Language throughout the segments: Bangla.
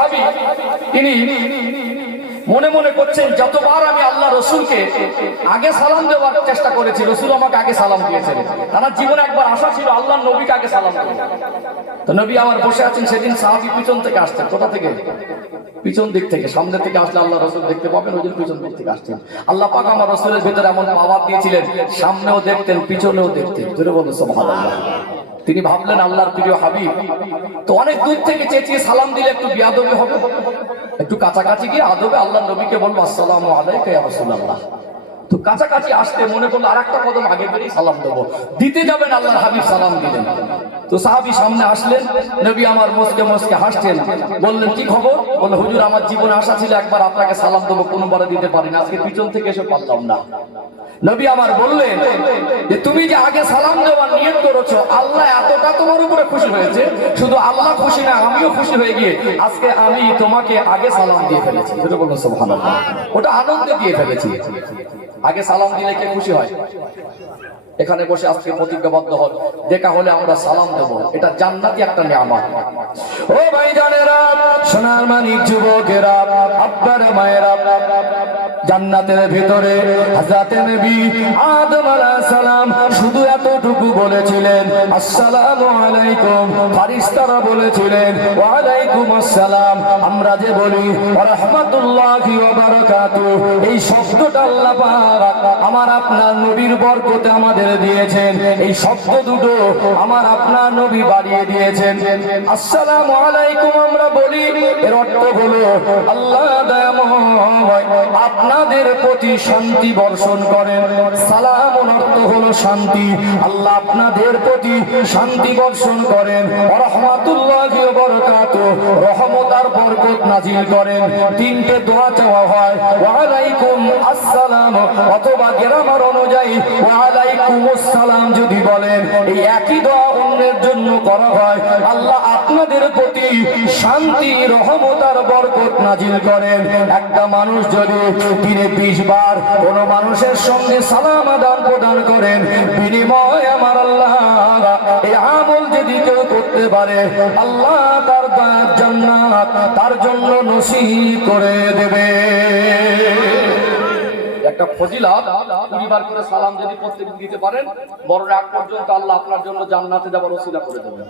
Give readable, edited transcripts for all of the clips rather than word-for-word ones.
সাহাবী তিনি মনে মনে করছেন যতবার আমি আল্লাহ রসুলকে আগে সালাম দেওয়ার চেষ্টা করেছি, রসুল আমাকে আগে সালাম দিয়েছেন। তার জীবনে একবার আশা ছিল আল্লাহ নবীকে আগে সালাম দেবেন। তো নবী আমার বসে আছেন, সেদিন সাহাবী পিছন থেকে আসছেন। কোথা থেকে? পিছন দিক থেকে। সামনে থেকে আসলে আল্লাহ রসুল দেখতে পাবেন, ওই জন্য পিছন দিক থেকে আসছেন। আল্লাহ পাক আমার রসুলের ভিতরে এমন পাওয়ার দিয়েছিলেন, সামনেও দেখতেন পিছনেও দেখতেন। জোরে বলুন সুবহানাল্লাহ। তিনি ভাবলেন আল্লাহর প্রিয় হাবিব তো অনেক দূর থেকে চেঁচিয়ে সালাম দিলে একটু বেয়াদবি হবে, একটু কাছাকাছি গিয়ে আদবে আল্লাহ নবীকে বলবো আসসালামু আলাইকা ইয়া রাসূলুল্লাহ। তো কাছাকাছি আসতে মনে করলো আর একটা কদম আগে বেরিয়ে সালাম দেবো, দিতে যাবেন আল্লাহর হাবিব সালাম দিলেন। তো সাহাবী সামনে আসলেন, নবী আমার মুসকে মুসকে হাসছেন, বললেন কি খবর? বলল হুজুর আমার জীবনে আশা ছিল একবার আপনাকে সালাম দেবো, কোনোবারে দিতে পারিনি, আজকে পিছন থেকে এসে পারলাম না। নবী আমার বললেন যে তুমি যে আগে সালাম দেওয়ার নিয়ত করেছো, আল্লাহ এতটা তোমার উপরে খুশি হয়েছে, শুধু আল্লাহ খুশি না আমিও খুশি হয়ে গিয়ে আজকে আমি তোমাকে আগে সালাম দিয়ে ফেলেছি। সেটা বলুন সুবহানাল্লাহ। ওটা আনন্দে দিয়ে ফেলেছি। আগে সালাম দিলে কে খুশি হয়? এখানে বসে আজকে প্রতিজ্ঞাবদ্ধ হল, দেখা হলে আমরা সালাম দেব, এটা জান্নাতি একটা নিয়ামত। ও ভাইজানেরা, সোনার মানিক যুবকেরা, আব্বার মায়েরা, জান্নাতের ভিতরে হযরত নবী আদম আলাইহিস সালাম শুধু এতটুকু বলেছিলেন আসসালামু আলাইকুম, ফেরেশতারা বলেছিলেন ওয়া আলাইকুম আসসালাম। আমরা যে বলি ওয়া রাহমাতুল্লাহি ওয়া বারাকাতুহু, এই শব্দটা আল্লাহ পাক আমার আপনার নবীর বরকতে আমাদের দিয়েছেন। এই শব্দ দুটো আমার আপনার নবী বাড়িয়ে দিয়েছেন। আসসালামু আলাইকুম আমরা বলি, এর অর্থ হলো আল্লাহ দয়াময় আপনাদের প্রতি শান্তি বর্ষণ করেন। সালাম অর্থ হলো শান্তি, আল্লাহ আপনাদের প্রতি শান্তি বর্ষণ করেন। ওয়া রাহমাতুল্লাহি ওয়া বারাকাতুহু, রহমত আর বরকত নাজিল করেন। তিনটে দোয়া চাওয়া হয়, ওয়া আলাইকুম আসসালাম অথবা গ্রামার অনুযায়ী ওয়া আলাইকুমুস সালাম যদি বলেন, এই একই দোয়া অন্যের জন্য করা হয়। আল্লাহ আপনাদের প্রতি শান্তি রহমত আর বরকত নাজিল করেন। একটা মানুষ যদি দিনে 20 বার কোন মানুষের সঙ্গে সালাম আদান প্রদান করেন, বিনিময় আমার আল্লাহ এই আমল যদি কেউ করতে পারে, আল্লাহ তার জান্নাত তার জন্য নসিব করে দেবে। একটা ফজিলত, 20 বার করে সালাম যদি প্রত্যেকদিন দিতে পারেন, মরণের আগ পর্যন্ত আল্লাহ আপনার জন্য জান্নাতে যাওয়ার ওসিলা করে দেবেন।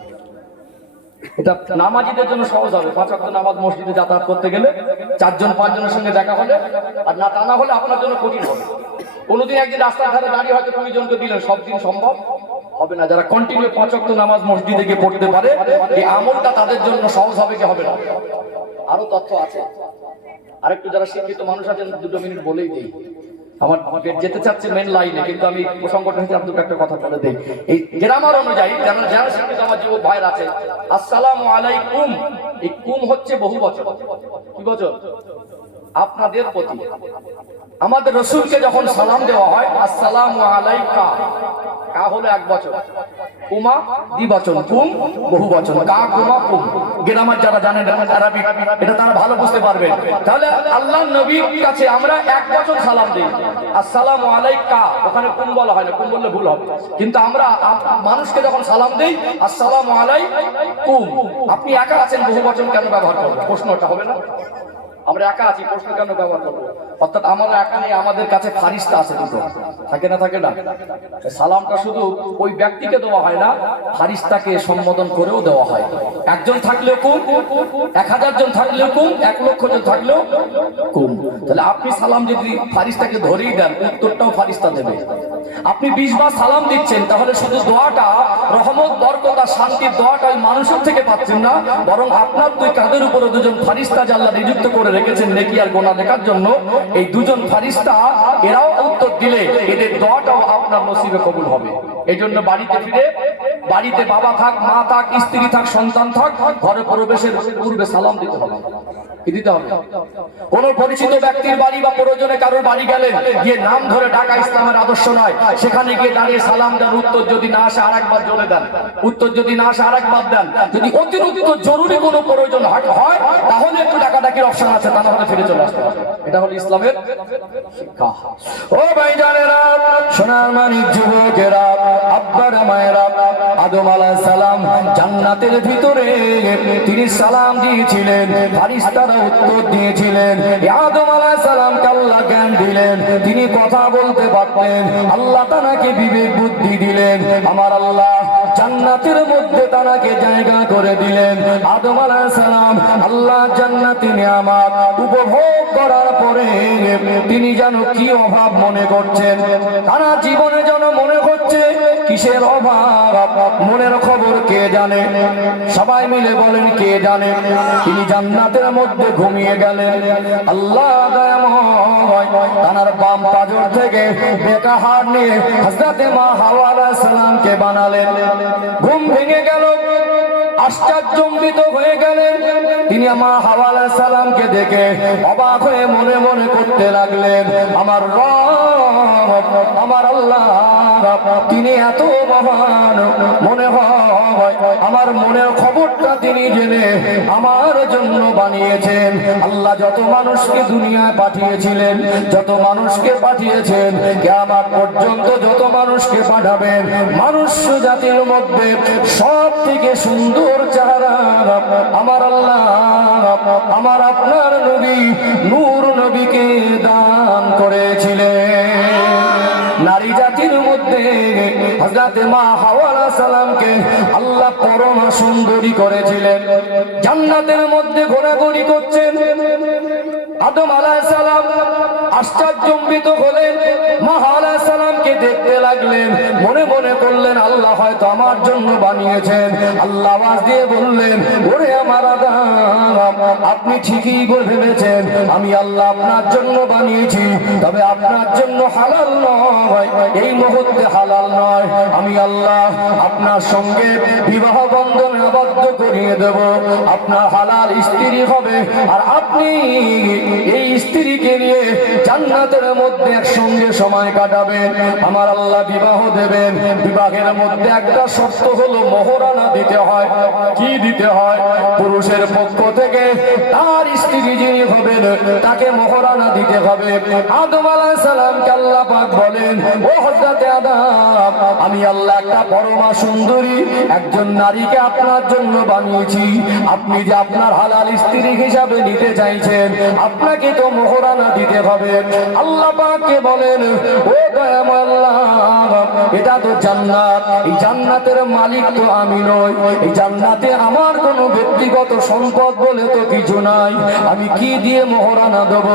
এটা নামাজীদের জন্য সহজ হবে। 5 ওয়াক্ত নামাজ মসজিদে যাতায়াত করতে গেলে 4 জন 5 জনের সঙ্গে দেখা হলে আর না তা না হলে আপনার জন্য কঠিন হবে। কোনোদিন একদিন রাস্তার ধারে দাঁড়িয়ে হয়তো 20 জনকে দিলেন, সব দিন সম্ভব হবে না। যারা কন্টিনিউ 5 ওয়াক্ত নামাজ মসজিদে গিয়ে পড়তে পারে, এই আমলটা তাদের জন্য সহজ হবে কি হবে না? আরো তথ্য আছে, আরেকটু যারা শিক্ষিত মানুষ আছেন 2 মিনিট বলেই দিই। আমার যেতে চাচ্ছে মেন লাইনে, কিন্তু আমি প্রসঙ্গটা হচ্ছে আপনাকে একটা কথা বলে দেই। এই গ্রামার অনুযায়ী যারা শিক্ষিত আমার যুবক ভাইরা আছে, আসসালামু আলাইকুম, এই কুম হচ্ছে বহু বচন। কি বচন? আপনাদের প্রতি। আমাদের রাসূলকে যখন সালাম দেওয়া হয় আসসালামু আলাইকা, কা হলো এক বচন, কুমা দ্বিবচন, কুম বহু বচন, কা কুমা কুম। গ্রামার যারা জানেন আরবি, এটা তারা ভালো বুঝতে পারবেন। তাহলে আল্লাহর নবীর কাছে আমরা এক বচন সালাম দিই, আসসালামু আলাইকা, ওখানে কুম বলা হয় না, কুম বললে ভুল হবে। কিন্তু আমরা মানুষকে যখন সালাম দেই আসসালামু আলাইকুম, আপনি একা আছেন, বহু বচন কেন ব্যবহার করবেন? প্রশ্নটা হবে না? আমরা একা আছি, প্রশ্ন কেন ব্যবহার করবো? অর্থাৎ আমরা একা নেই, আমাদের কাছে ফারিস্তা আছে দুটো, থাকে না? থাকে না? সালামটা শুধু ওই ব্যক্তিকে দেওয়া হয় না, ফারিস্তাকে সম্বোধন করেও দেওয়া হয়। একজন থাকলেও কুম, 1000 জন থাকলেও কুম, 1 লক্ষ জন থাকলেও কুম। তাহলে আপনি সালাম যদি ফারিস্তাকে ধরেই দেন, উত্তরটাও ফারিস্তা দেবে। আপনি 20 বার সালাম দিচ্ছেন, তাহলে শুধু দোয়াটা রহমত বরকত আর শান্তির দোয়াটা ওই মানুষের থেকে পাচ্ছেন না, বরং আপনার 2 কাঁধের উপরে 2 জন ফারিস্তা আল্লাহ নিযুক্ত করে রেখেছেন নেকি আর গুনাহ লেখার জন্য। এই 2 জন ফারিস্তা এরাও উত্তর দিলে এদের দোয়াটাও আপনার নসিবে কবুল হবে। এই জন্য বাড়িতে ফিরে, বাড়িতে বাবা থাক, মা থাক, স্ত্রী থাক, সন্তান থাক, ঘরে প্রবেশের পূর্বে সালাম দিতে হবে। কি দিতে হবে? কোন পরিচিত ব্যক্তির বাড়ি বা প্রয়োজনে কারোর বাড়ি গেলেন, গিয়ে নাম ধরে ডাকা ইসলামের আদর্শ নয়। সেখানে গিয়ে দাঁড়িয়ে সালাম দেন, উত্তর যদি না আসে আরেকবার জোরে দেন, উত্তর যদি না আসে আরেকবার দেন। যদি অতিরিক্ত জরুরি কোনো প্রয়োজন হয় তাহলে একটু ডাকাডাকির অপশন আছে, তা না হলে ফিরে চলে আসতে হবে। এটা হলো ইসলামের শিক্ষা। ও ভাইজানেরা, সোনার মানিক যুবকেরা, আব্বারা মায়েরা, আদম আলাইহিস সালাম জান্নাতের ভিতরে তিনি সালাম দিয়েছিলেন, ফেরেশতারা উত্তর দিয়েছিলেন। আদম আলাইহিস সালামকে আল্লাহ জ্ঞান দিলেন, তিনি কথা বলতে পারতেন। আল্লাহ তাকে বিবেক বুদ্ধি দিলেন। আমার আল্লাহ জান্নাতের মধ্যে তাকে জায়গা করে দিলেন। আদম আলাইহিস সালাম আল্লাহ জান্নাতি নিয়ামত উপভোগ করার পরে তিনি যেন কি অভাব মনে করছেন, তার জীবনে যেন মনে হচ্ছে কিসের অভাব, মনের খবর কে জানে? সবাই মিলে বলেন কে জানে? তিনি জান্নাতের মধ্যে ঘুমিয়ে গেলেন। আল্লাহ দয়াময় তার বাম পাজর থেকে বেকা হাড় নিয়ে হযরতে মা হাওয়া আলাইহিস সালামকে বানালেন। ঘুম ভেঙে গেল, আশ্চর্যজনিত হয়ে গেলেন। তিনি মা হাওয়া আলাইহিস সালামকে দেখে অবাক হয়ে মনে মনে করতে লাগলেন, আমার রব, আমার আল্লাহ তিনি এত মহান, মনে হয় আমার মনের খবরটা তিনি জেনে আমার জন্য বানিয়েছেন। আল্লাহ যত মানুষকে দুনিয়ায় পাঠিয়েছিলেন, যত মানুষকে পাঠিয়েছেন, কিয়ামত পর্যন্ত যত মানুষকে পাঠাবেন, মানুষ জাতির মধ্যে সব থেকে সুন্দর চেহারা আমার আল্লাহ আমার আপনার নবী নূর নবীকে দান করেছিলেন। নারী জাতির মধ্যে হযরতে মা হাওয়া আলাইহিস সালামকে আল্লাহ পরম সুন্দরী করেছিলেন। জান্নাতের মধ্যে ঘোরাঘুরি করছেন। আদম আলাইহিস সালাম আশ্চর্যজনিত হলেন, মা হাওয়া আলাইহিস সালামকে দেখতে লাগলেন। মনে মনে করলেন আল্লাহ হয়তো আমার জন্য বানিয়েছেন। আল্লাহ আওয়াজ দিয়ে বললেন, ওরে আমার আদম, আপনি ঠিকই ভেবেছেন, আমি আল্লাহ আপনার জন্য বানিয়েছি, তবে আপনার জন্য হালাল নয়, এই মুহূর্তে হালাল নয়। আমি আল্লাহ আপনার সঙ্গে বিবাহ বন্ধনে আবদ্ধ করিয়ে দেব, আপনার হালাল স্ত্রী হবে, আর আপনি এই স্ত্রীকে নিয়ে জান্নাতের মধ্যে একসঙ্গে সময় কাটাবেন। আমার আল্লাহ বিবাহ দেবেন। বিবাহের মধ্যে একটা শর্ত হলো মোহরানা দিতে হয়। কি দিতে হয়? পুরুষের পক্ষ থেকে তার স্ত্রী যিনি হবেন তাকে মোহরানা দিতে হবে। আদম আলাইহিস সালামকে আল্লাহ পাক বলেন, ও হযরতে আদম, আমি আল্লাহ একটা পরমা সুন্দরী একজন নারীকে আপনার জন্য বানিয়েছি। আপনি যে আপনার হালাল স্ত্রী হিসাবে নিতে চাইছেন, আপনাকে তো মোহরানা দিতে হবে। আল্লাহ পাককে বলেন, ও দয়াময় আল্লাহ, এটা তো জান্নাত, এই জান্নাতের মালিক তো আমি নই, এই জান্নাতে আমার কোনো ব্যক্তিগত সম্পদ বলে তো কিছু নাই, আমি কি দিয়ে মোহরানা দেব?